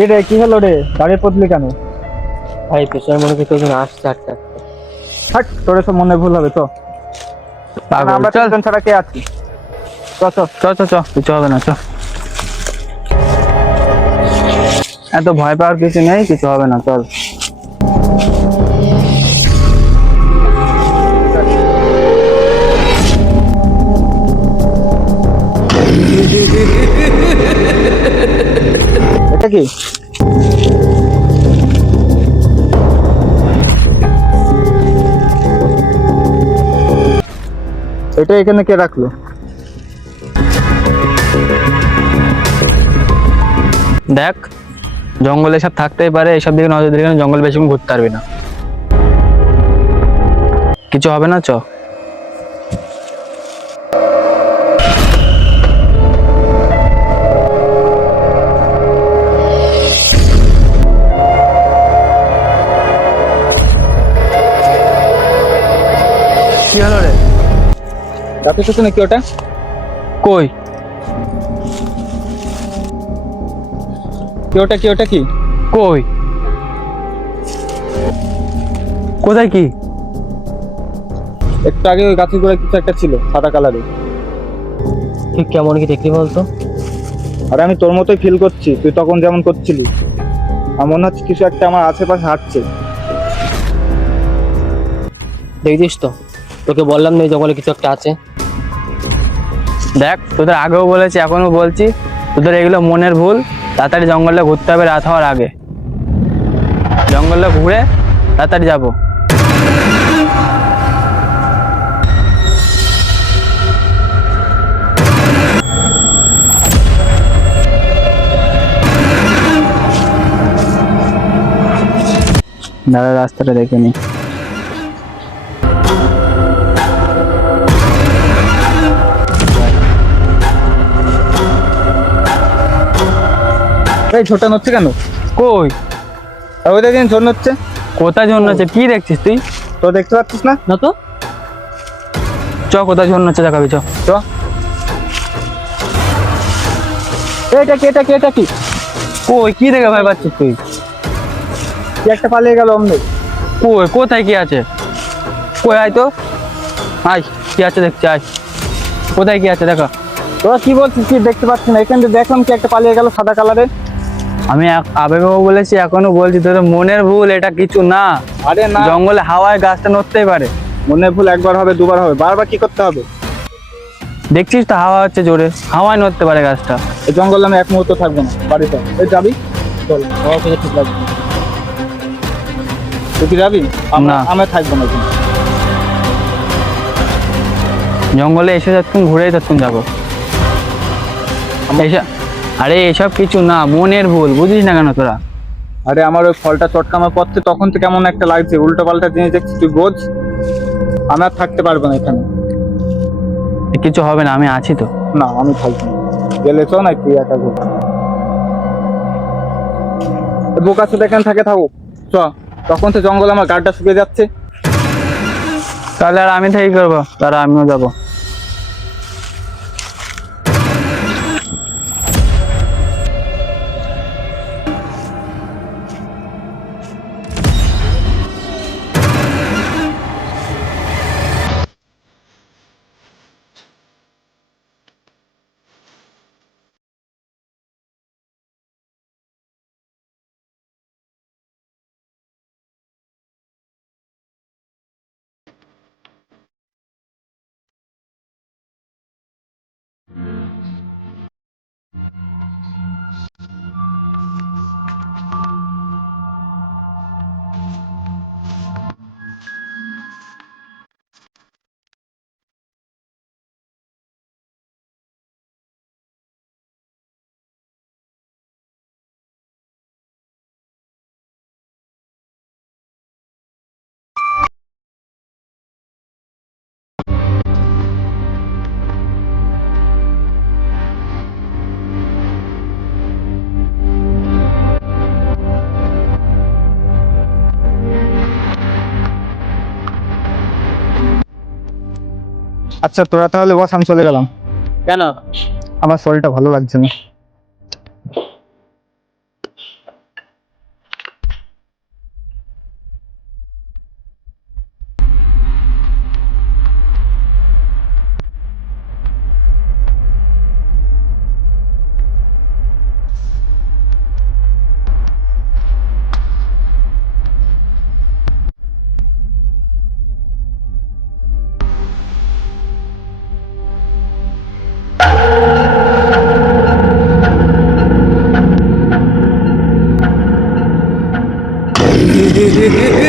কি রে, কি হলো রে? দাঁড়িয়ে পড়লি কেন? ভাই পেছনের মনে করতে একজন আসছে আটটা। হাট, তোর সব মনে ভুল হবে তো। কারণ আমরা চল তিনজন ছাড়া কে আছি? চ চ। চ চ চ, কিছু হবে না, চ। এত ভয় পাওয়ার কিছু নেই, কিছু হবে না, চল। এটা কি? এটা এখানে কে রাখলো? দেখ, জঙ্গলে সব থাকতেই পারে, এইসব দিকে নজর দিলে কিন্তু জঙ্গল বেশিক্ষণ ঘুরতে পারবি না। কিছু হবে না, চ। কি হলো রে? রাতে কিছু নাকি ওটা? কই? কি ওটা, কি ওটা, কি? কই? কোথায় কি? একটু আগে ওই গাছের গোড়ায় কিছু একটা ছিল সাদা কালারের। তুই কেমন কি দেখলি বলতো? আর আমি তোর মতোই ফিল করছি, তুই তখন যেমন করছিলি। আমার মনে হচ্ছে কিছু একটা আমার আশেপাশে হাঁটছে। দেখছিস তো, তোকে বললাম না এই জঙ্গলে কিছু একটা আছে। দেখ, তোদের আগেও বলেছি, এখনো বলছি, তোদের এগুলো মনের ভুল। তাড়াতাড়ি জঙ্গলে ঘুরতে হবে রাত হওয়ার আগে। জঙ্গলে ঘুরে তাড়াতাড়ি যাবো। দাঁড়া, রাস্তাটা দেখে নি। এই ছোটা নচ্ছে কেন? কই? আর ওই দেখেন ঝোর নচ্ছে। কোথায় ঝর্ণ হচ্ছে? কি দেখছিস তুই? তো দেখতে পাচ্ছিস না? না তো। চ, কোথায় ঝর্ণ হচ্ছে দেখাবি, চ। চ। এটা কি, এটা কি, এটা কি? কই? কি দেখে ভয় পাচ্ছিস তুই? কি একটা পালিয়ে গেল অমনি। কই? কোথায় কি আছে? কই, আয় তো, আয়, কি আছে দেখছি, আয়। কোথায় কি আছে দেখা। তোরা কি বলছিস? কি দেখতে পাচ্ছি না? এখান থেকে দেখলাম কি একটা পালিয়ে গেল সাদা কালারের। আমি আবেগও বলেছি, এখনো বলছি, তোদের মনের ভুল, এটা কিছু না। আরে না, জঙ্গলে হাওয়ায় গাছটা নড়তেই পারে। মনে ভুল একবার হবে, দুবার হবে, বারবার কি করতে হবে? দেখছিস তো, হাওয়া হচ্ছে জোরে, হাওয়ায় নড়তে পারে গাছটা। এই জঙ্গলে আমি এক মুহূর্ত থাকবো না, বাড়িতে। এই যাবি? চল, আমার কাছে ঠিক লাগবে। তুই কি যাবি? না। আমি থাকবো না এখানে। জঙ্গলে এসে যতক্ষণ ঘুরেই ততক্ষণ যাবো। আরে এসব কিছু না, মনের ভুল, বুঝিস না কেন তোরা? আরে আমার ওই ফলটা চটকানোর পড়ছে, তখন তো কেমন একটা লাগছে, উল্টো পাল্টা জিনিস দেখছি, তুই বোঝ। আমি আর থাকতে পারবো না এখানে। কিছু হবে না, আমি আছি তো। না, আমি থাকবো না। গেলে চ, না তুই একা ঘুর। বোকা সাথে এখানে থাকে থাকো। চ। তখন তো জঙ্গলে আমার গাড়টা শুকিয়ে যাচ্ছে। তাহলে আর আমি থেকে করবো, তারা আমিও যাবো। আচ্ছা, তোরা তাহলে বস, আমি চলে গেলাম। কেন? আমার শরীরটা ভালো লাগছে না। হি হি হি